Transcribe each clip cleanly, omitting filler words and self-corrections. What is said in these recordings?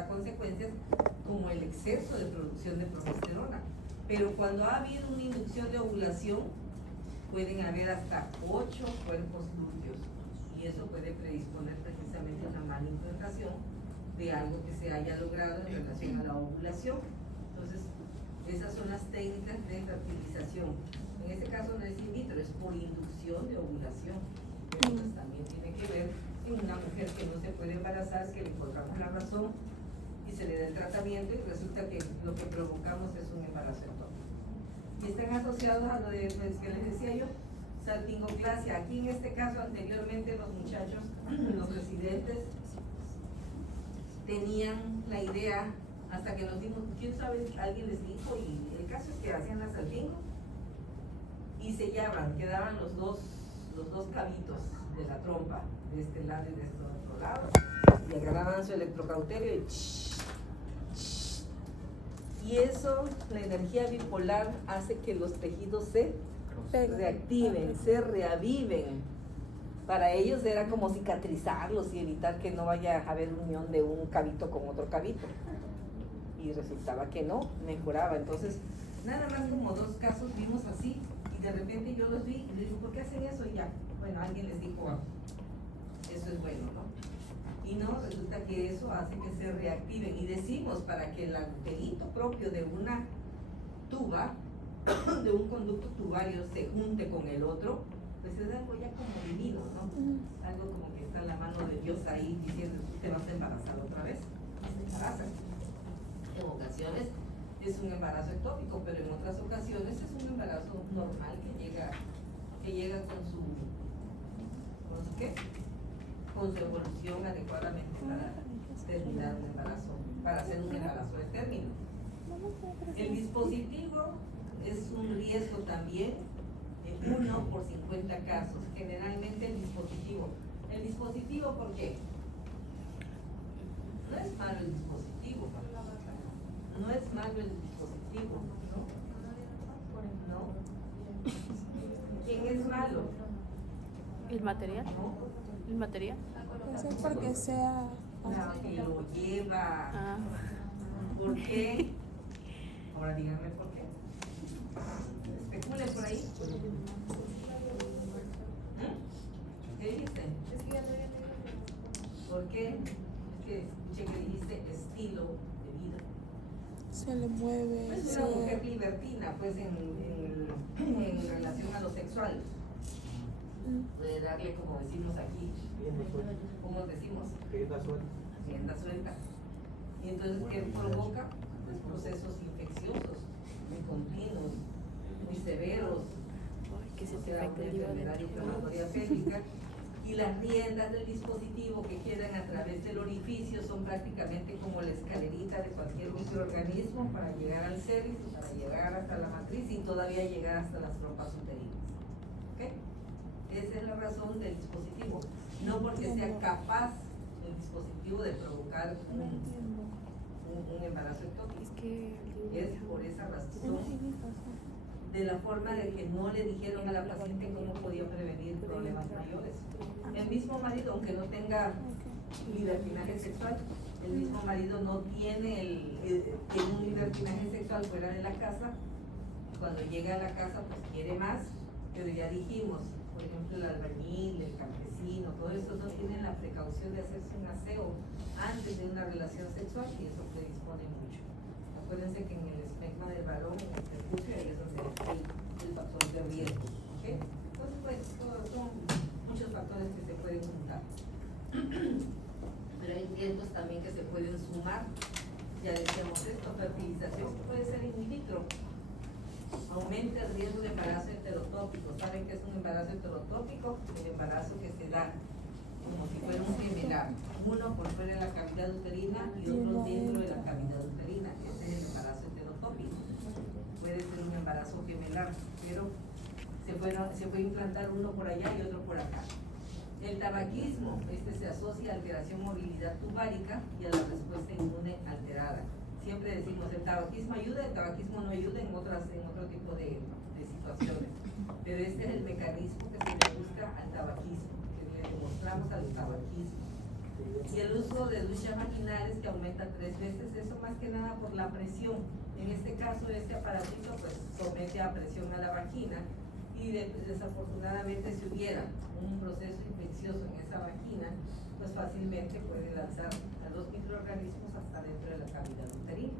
da consecuencias como el exceso de producción de progesterona. Pero cuando ha habido una inducción de ovulación, pueden haber hasta 8 cuerpos lúteos, y eso puede predisponer precisamente a una mala implantación de algo que se haya logrado en relación a la ovulación. Entonces, esas son las técnicas de fertilización. En este caso no es in vitro, es por inducción de ovulación. Entonces también tiene que ver en una mujer que no se puede embarazar, que le colgamos la razón y se le da el tratamiento y resulta que lo que provocamos es un embarazo ectópico. Y están asociados a lo de, pues, que les decía yo, salpingoclasia. Aquí en este caso anteriormente los muchachos, los residentes, tenían la idea, hasta que nos dimos, quién sabe, alguien les dijo, y el caso es que hacían la salpingo y sellaban, quedaban los dos cabitos de la trompa, de este lado y de este otro lado, y agarraban su electrocauterio y eso, la energía bipolar hace que los tejidos se reactiven, se reaviven. Para ellos era como cicatrizarlos y evitar que no vaya a haber unión de un cabito con otro cabito. Y resultaba que no, mejoraba. Entonces, nada más como 2 casos vimos así, y de repente yo los vi y les digo, ¿por qué hacen eso? Y ya, bueno, alguien les dijo, eso es bueno, ¿no? Y no, resulta que eso hace que se reactiven. Y decimos, para que el agujerito propio de una tuba, de un conducto tubario, se junte con el otro, pues es algo ya como divino, ¿no? Algo como que está en la mano de Dios ahí diciendo, tú te vas a embarazar otra vez, se embarazan. En ocasiones es un embarazo ectópico, pero en otras ocasiones es un embarazo normal que llega con su ¿qué? Con su evolución adecuadamente para terminar un embarazo, para hacer un embarazo de término. El dispositivo es un riesgo también, 1 por 50 casos, generalmente el dispositivo. ¿El dispositivo por qué? No es malo el dispositivo, no es malo el dispositivo, ¿no? ¿No? ¿Quién es malo? ¿El material? ¿No? ¿El material? Eso es porque sea... La que lo lleva. Ah. ¿Por qué? Ahora díganme por qué. Especulen por ahí. ¿Qué dijiste? ¿Por qué? Es que escuché que dijiste estilo de vida. Se le mueve. Es una mujer libertina, pues, en relación a lo sexual. Puede darle, como decimos aquí, ¿cómo decimos? Rienda suelta. Y entonces, ¿qué provoca? Pues procesos infecciosos, muy continuos, muy severos, Que se o te sea, afecta una el hígado. enfermedad inflamatoria pélvica. Y las riendas del dispositivo que quedan a través del orificio son prácticamente como la escalerita de cualquier microorganismo para llegar al cervix, para llegar hasta la matriz y todavía llegar hasta las trompas uterinas. ¿Okay? Esa es la razón del dispositivo, no porque sea capaz el dispositivo de provocar un embarazo ectópico. Es por esa razón, de la forma de que no le dijeron a la paciente cómo podía prevenir problemas mayores. El mismo marido, aunque no tenga libertinaje sexual, el mismo marido no tiene tiene un libertinaje sexual fuera de la casa. Cuando llega a la casa, pues quiere más, pero ya dijimos, por ejemplo, el albañil, el campesino, todos estos no tienen la precaución de hacerse un aseo antes de una relación sexual, y eso predispone mucho. Acuérdense que en el espectro del varón, en el prepucio, ahí es donde está el factor de riesgo. ¿Okay? Entonces, pues, son muchos factores que se pueden juntar. Pero hay riesgos también que se pueden sumar. Ya decíamos esto, fertilización puede ser in vitro. Aumenta el riesgo de embarazo heterotópico. ¿Saben qué es un embarazo heterotópico? El embarazo que se da como si fuera un gemelar, uno por fuera de la cavidad uterina y otro dentro de la cavidad uterina. Ese es el embarazo heterotópico. Puede ser un embarazo gemelar, pero se puede implantar uno por allá y otro por acá. El tabaquismo, se asocia a alteración movilidad tubárica y a la respuesta inmune alterada. Siempre decimos, el tabaquismo ayuda, el tabaquismo no ayuda en otro tipo de situaciones. Pero este es el mecanismo que se le busca al tabaquismo, que le demostramos al tabaquismo. Y el uso de duchas vaginales que aumenta 3 veces, eso más que nada por la presión. En este caso, este aparatito pues somete a presión a la vagina y desafortunadamente si hubiera un proceso infeccioso en esa vagina, pues fácilmente puede lanzar a los microorganismos hasta dentro de la cavidad uterina.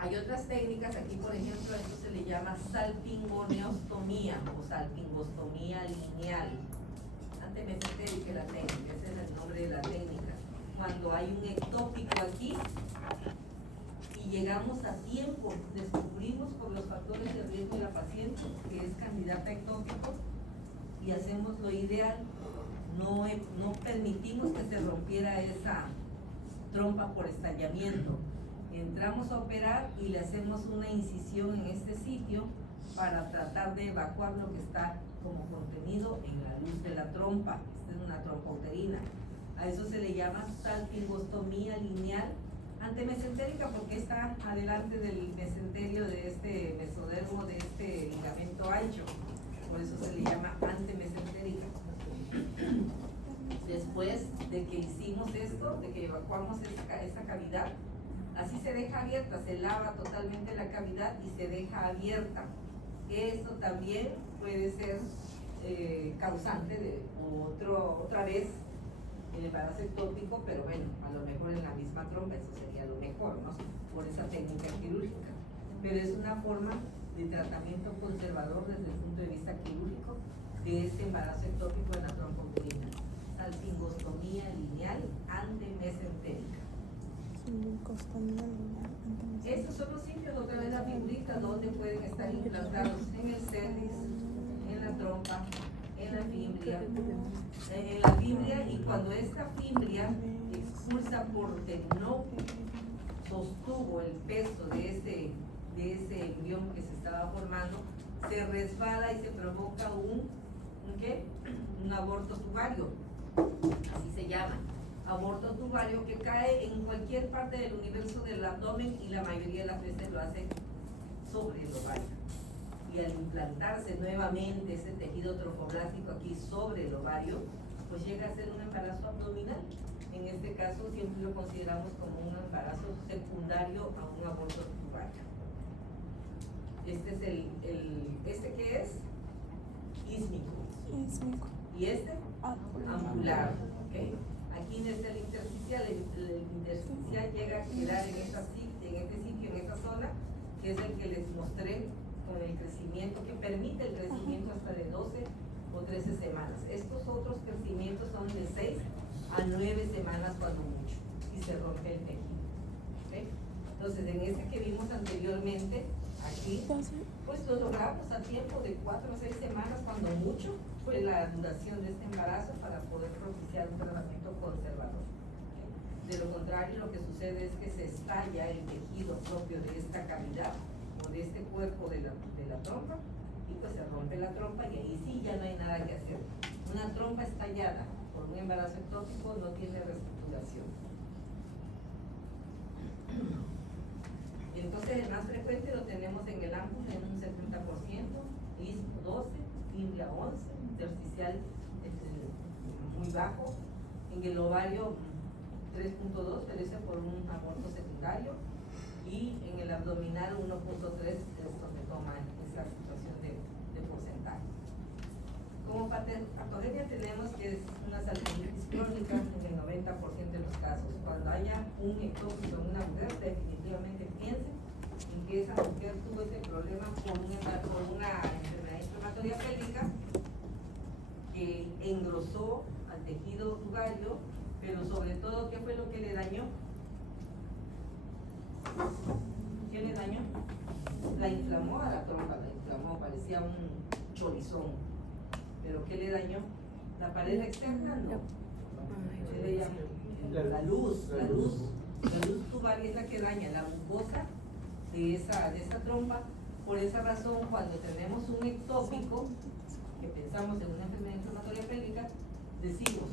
Hay otras técnicas, aquí por ejemplo, esto se le llama salpingoneostomía o salpingostomía lineal. Antemesentérica la técnica, ese es el nombre de la técnica. Cuando hay un ectópico aquí y llegamos a tiempo, descubrimos por los factores de riesgo de la paciente que es candidata a ectópico y hacemos lo ideal, no permitimos que se rompiera esa trompa por estallamiento. Entramos a operar y le hacemos una incisión en este sitio para tratar de evacuar lo que está como contenido en la luz de la trompa. Esta es una trompa uterina. A eso se le llama salpingostomía lineal antemesentérica porque está adelante del mesenterio de este mesodermo, de este ligamento ancho. Por eso se le llama antemesentérica. Después de que hicimos esto, de que evacuamos esta cavidad, así se deja abierta, se lava totalmente la cavidad y se deja abierta. Esto también puede ser causante de otra vez el embarazo ectópico, pero bueno, a lo mejor en la misma trompa, eso sería lo mejor, ¿no? Por esa técnica quirúrgica. Pero es una forma de tratamiento conservador desde el punto de vista quirúrgico de este embarazo ectópico en la trompa uterina. Salpingostomía lineal antemesentérica. Estos son los sitios, otra vez la figurita, donde pueden estar implantados en el cervix, en la trompa, en la fibria, y cuando esta fibria expulsa porque no sostuvo el peso de ese embrión que se estaba formando, se resbala y se provoca un aborto tubario, así se llama. Aborto tubario que cae en cualquier parte del universo del abdomen y la mayoría de las veces lo hace sobre el ovario. Y al implantarse nuevamente ese tejido trofoblástico aquí sobre el ovario, pues llega a ser un embarazo abdominal. En este caso siempre lo consideramos como un embarazo secundario a un aborto tubario. Este es ¿este qué es? Ísmico. ¿Y este? Ampular. ¿Okay? Aquí desde el intersticial, el intersticial llega a quedar en este sitio, en esta zona, que es el que les mostré con el crecimiento, que permite el crecimiento hasta de 12 o 13 semanas. Estos otros crecimientos son de 6 a 9 semanas cuando mucho, y se rompe el tejido. ¿Okay? Entonces, en este que vimos anteriormente, aquí, pues lo logramos a tiempo de 4 o 6 semanas cuando mucho, fue la duración de este embarazo para poder propiciar un tratamiento conservador. ¿Okay? De lo contrario, lo que sucede es que se estalla el tejido propio de esta cavidad o de este cuerpo de la trompa y pues se rompe la trompa y ahí sí ya no hay nada que hacer. Una trompa estallada por un embarazo ectópico no tiene reestructuración. Entonces el más frecuente lo tenemos en el ángulo en un 70%, istmo 12, fibria 11, intersticial muy bajo, en el ovario 3.2, pero ese por un aborto secundario, y en el abdominal 1.3 es donde toma esa situación de porcentaje. Como patogenia tenemos que es una salpingitis crónica en el 90% de los casos. Cuando haya un ectópico en una mujer, definitivamente piensen en que esa mujer tuvo ese problema por una enfermedad inflamatoria pélvica que engrosó al tejido tubario, pero sobre todo, ¿qué fue lo que le dañó? ¿Qué le dañó? La inflamó a la trompa, la inflamó, parecía un chorizón. ¿Pero qué le dañó? ¿La pared externa? No. ¿Qué le llama? La luz tubaria es la que daña la mucosa de esta trompa. Por esa razón, cuando tenemos un ectópico, que pensamos en una enfermedad inflamatoria pélvica, decimos,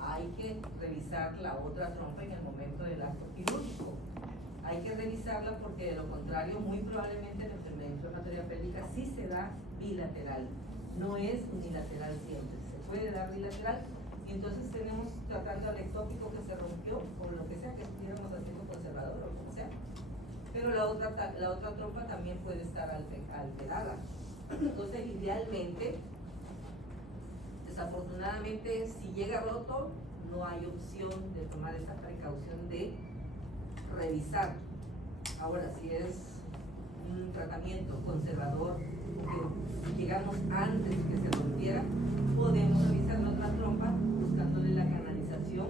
hay que revisar la otra trompa en el momento del acto quirúrgico. Hay que revisarla porque de lo contrario, muy probablemente la enfermedad inflamatoria pélvica sí se da bilateral, no es unilateral siempre. Se puede dar bilateral. Y entonces tenemos tratando al ectópico que se rompió, o lo que sea que estuviéramos haciendo conservador o como sea. Pero la otra trompa también puede estar alterada. Entonces, idealmente, desafortunadamente, si llega roto, no hay opción de tomar esa precaución de revisar. Ahora, si es un tratamiento conservador, que llegamos antes que se rompiera, podemos revisar la otra trompa buscándole la canalización.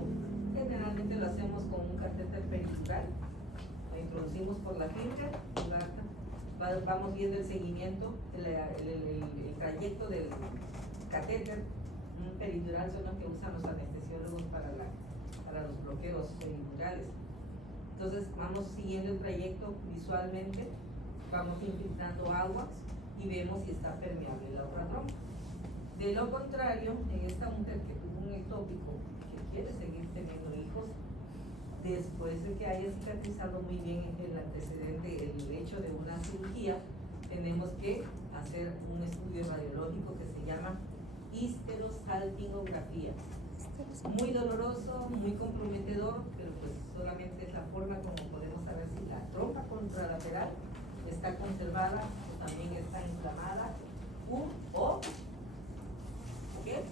Generalmente lo hacemos con un catéter peridural. Lo introducimos por la finca y vamos viendo el seguimiento, el trayecto del catéter. Un peridural son los que usan los anestesiólogos para los bloqueos peridurales. Entonces vamos siguiendo el trayecto visualmente, vamos infiltrando agua y vemos si está permeable la otra trompa. De lo contrario, en esta mujer que tuvo un ectópico que quiere seguir teniendo hijos, después de que haya cicatrizado muy bien el antecedente, el hecho de una cirugía, tenemos que hacer un estudio radiológico que se llama histerosalpingografía. Muy doloroso, muy comprometedor, pero pues solamente es la forma como podemos saber si la trompa contralateral está conservada o también está inflamada o ¿qué?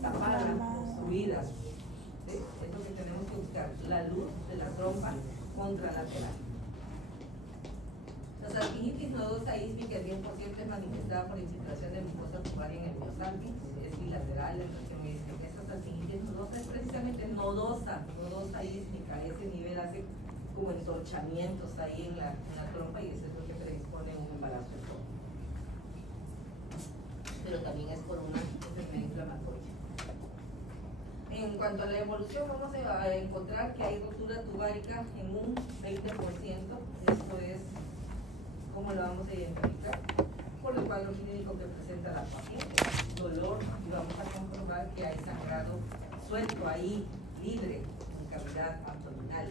Tapada, obstruida. ¿Sí? Es lo que tenemos que buscar, la luz de la trompa contralateral. La salpingitis nodosa ísmica, el 10% es manifestada por infiltración de mucosa tubaria en el miosalping, es bilateral, la infección ísmica. Esta salpingitis nodosa es precisamente nodosa ísmica, a ese nivel hace como entorchamientos ahí en la trompa y eso es lo que predispone a un embarazo ectópico. Pero también es por una enfermedad inflamatoria. En cuanto a la evolución, vamos a encontrar que hay rotura tubárica en un 20%. Esto es cómo lo vamos a identificar por el cuadro clínico que presenta la paciente, dolor, y vamos a comprobar que hay sangrado suelto ahí, libre, en cavidad abdominal.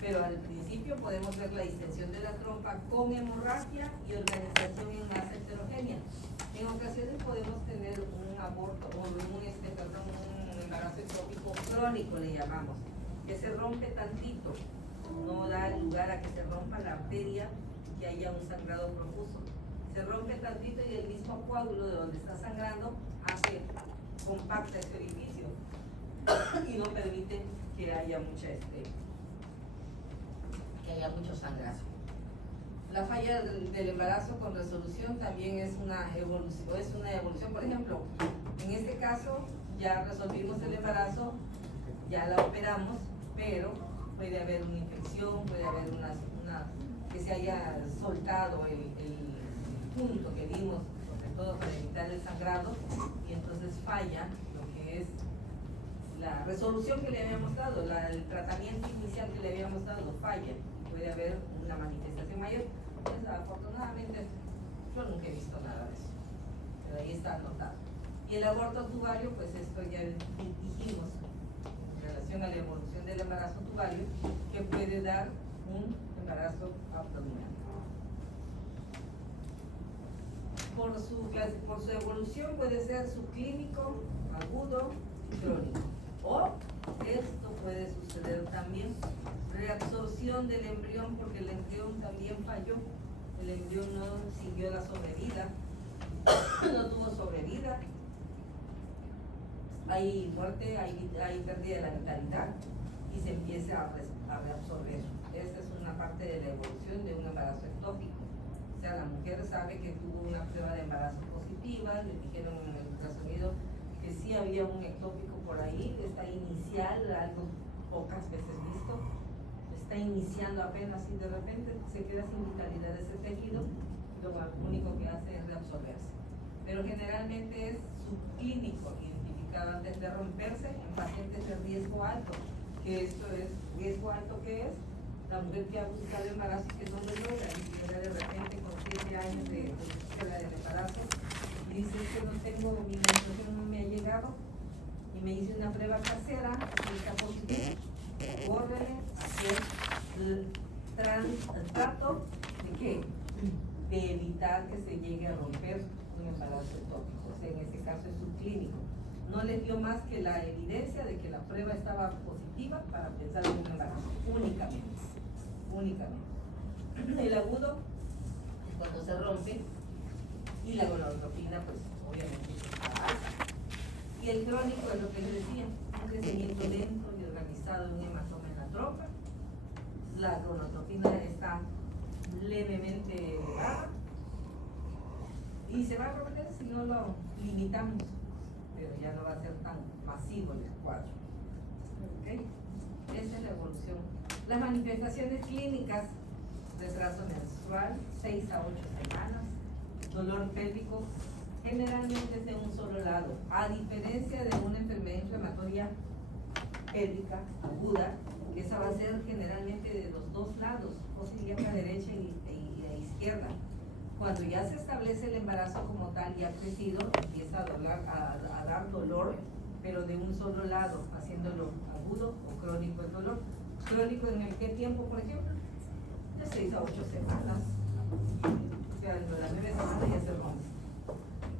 Pero al principio podemos ver la distensión de la trompa con hemorragia y organización en masa heterogénea. En ocasiones podemos tener un aborto o un embarazo ectópico crónico, le llamamos, que se rompe tantito, no da lugar a que se rompa la arteria, que haya un sangrado profuso. Se rompe tantito y el mismo coágulo de donde está sangrando hace compacta ese orificio y no permite que haya mucho sangrado. La falla del embarazo con resolución también es una evolución. Por ejemplo, en este caso ya resolvimos el embarazo, ya la operamos, pero puede haber una infección, puede haber que se haya soltado el punto que dimos, sobre todo para evitar el sangrado, y entonces falla lo que es la resolución que le habíamos dado, el tratamiento inicial que le habíamos dado, falla, puede haber una manifestación mayor. Pues, afortunadamente, yo nunca he visto nada de eso, pero ahí está anotado. Y el aborto tubario, pues esto ya dijimos en relación a la evolución del embarazo tubario, que puede dar un embarazo abdominal. Por su evolución puede ser subclínico, agudo y crónico. O esto puede suceder también, reabsorción del embrión, porque el embrión también falló, el embrión no siguió la sobrevida, no tuvo sobrevida, hay muerte, hay pérdida de la vitalidad y se empieza a reabsorber. Esa es una parte de la evolución de un embarazo ectópico. O sea, la mujer sabe que tuvo una prueba de embarazo positiva, le dijeron en el ultrasonido que sí había un ectópico por ahí, está inicial, algo pocas veces visto, está iniciando apenas y de repente se queda sin vitalidad ese tejido, lo único que hace es reabsorberse. Pero generalmente es subclínico, identificado antes de romperse en pacientes de riesgo alto, que esto es riesgo alto, que es la mujer que ha buscado embarazo que no lo logra y llega de repente con 7 años de búsqueda del embarazo y dice que no tengo, mi menstruación no me ha llegado y me hice una prueba casera y está positivo. Córrele a hacer el trato de qué? De evitar que se llegue a romper un embarazo ectópico, o sea, en este caso es subclínico. No les dio más que la evidencia de que la prueba estaba positiva para pensar en un embarazo, únicamente. El agudo es cuando se rompe y la gonadotropina, pues obviamente está alta. Y el crónico es lo que les decía, un crecimiento lento y organizado en un hematoma en la trompa. La gonadotropina está levemente elevada y se va a romper si no lo limitamos, pero ya no va a ser tan masivo el cuadro. ¿Okay? Esa es la evolución. Las manifestaciones clínicas: retraso menstrual, 6 a 8 semanas, dolor pélvico, generalmente es de un solo lado, a diferencia de una enfermedad inflamatoria pélvica aguda, que esa va a ser generalmente de los dos lados, o ilíaca derecha y izquierda. Cuando ya se establece el embarazo como tal y ha crecido, empieza a dar dolor, pero de un solo lado, haciéndolo agudo o crónico el dolor. ¿Crónico en el qué tiempo, por ejemplo? De 6 a 8 semanas. O sea, en las 9 semanas ya se rompe.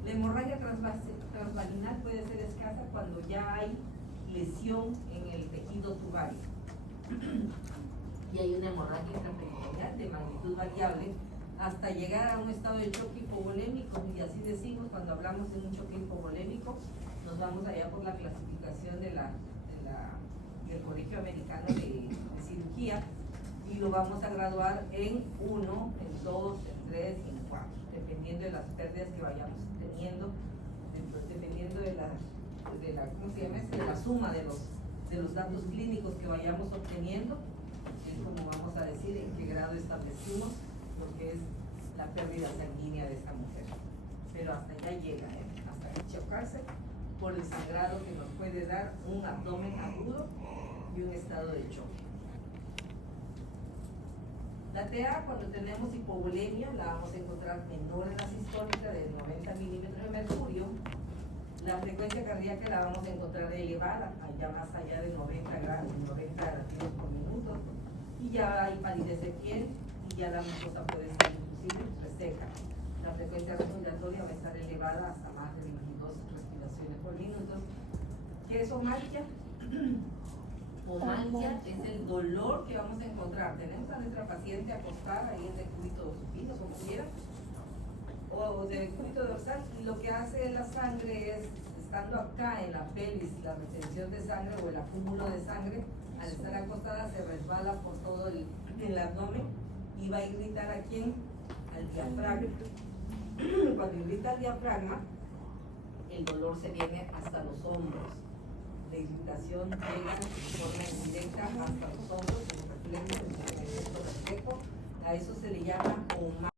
La hemorragia transvaginal puede ser escasa cuando ya hay lesión en el tejido tubario y hay una hemorragia intraperitoneal de magnitud variable hasta llegar a un estado de choque hipovolémico. Y así decimos cuando hablamos de un choque hipovolémico, nos vamos allá por la clasificación del Colegio Americano de Cirugía, y lo vamos a graduar en 1, en 2, en 3 y en 4, dependiendo de las pérdidas que vayamos teniendo, dependiendo de la ¿cómo se llama? De la suma de los datos clínicos que vayamos obteniendo, es como vamos a decir en qué grado establecimos lo que es la pérdida sanguínea de esta mujer. Pero hasta allá llega, hasta chocarse por el sangrado que nos puede dar un abdomen agudo y un estado de choque. La TA, cuando tenemos hipovolemia, la vamos a encontrar menor en la sistólica de 90 milímetros de mercurio. La frecuencia cardíaca la vamos a encontrar elevada, allá más allá de 90 latidos por minuto, y ya hay palidez de piel, y ya la mucosa puede ser inclusive reseca. La frecuencia respiratoria va a estar elevada hasta más de 22 respiraciones por minuto. ¿Qué es omalgia? Omalgia es el dolor que vamos a encontrar. Tenemos a nuestra paciente acostada ahí en decúbito supino, como quiera, o de decúbito dorsal, y lo que hace la sangre es, estando acá en la pelvis, la retención de sangre o el acúmulo de sangre, al estar acostada se resbala por todo el abdomen y va a irritar ¿a quién? Al diafragma. Cuando irrita el diafragma, el dolor se viene hasta los hombros. La irritación llega de forma indirecta hasta los hombros, en el reflejo, en el efecto reflejo. A eso se le llama